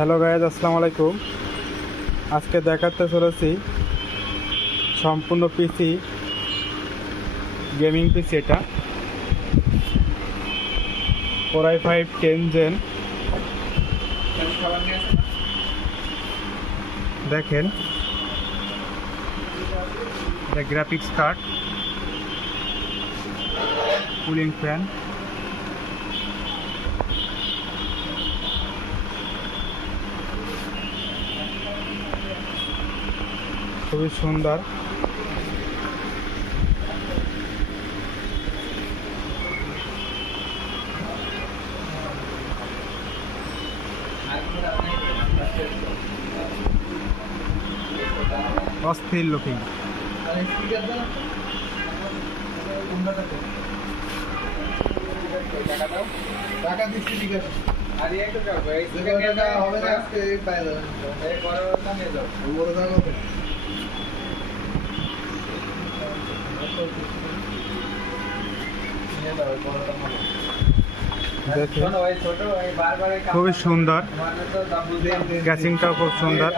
Hello guys, আসসালামু আলাইকুম। আজকে দেখাতে চলেছি সম্পূর্ণ পিসি, গেমিং পিসি। এটা Core i5 10 জেন। দেখেন, এটা গ্রাফিক্স কার্ড, কুলিং ফ্যান, খুবই সুন্দর। অস্থির লুকিং। টাকা দিচ্ছি, ঠিক আছে। আর এই তো যাবে, এই টাকা হবে না আজকে, এই পায় যাবেন। এই বড়টা নিয়ে যাও, বড়টা কত? নিয়ে যাও, বড়টা ভালো। দেখেন, ছোট এই বারবার খুবই সুন্দর। মানে তো দাম বুঝে ক্যাচিংটাও খুব সুন্দর।